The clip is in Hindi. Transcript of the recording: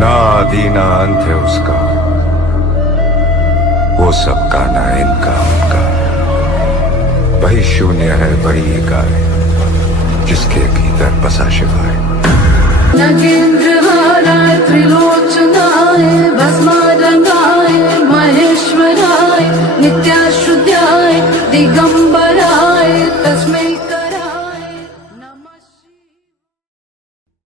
ना आदि ना अंत है उसका, वो सबका ना इनका उनका। वही शून्य है वही एकाय, जिसके भीतर बसा शिवाय। नगेंद्रहाराय त्रिलोचनाय भस्मारंगाय महेश्वराय नित्याश्रुत्याय दिगं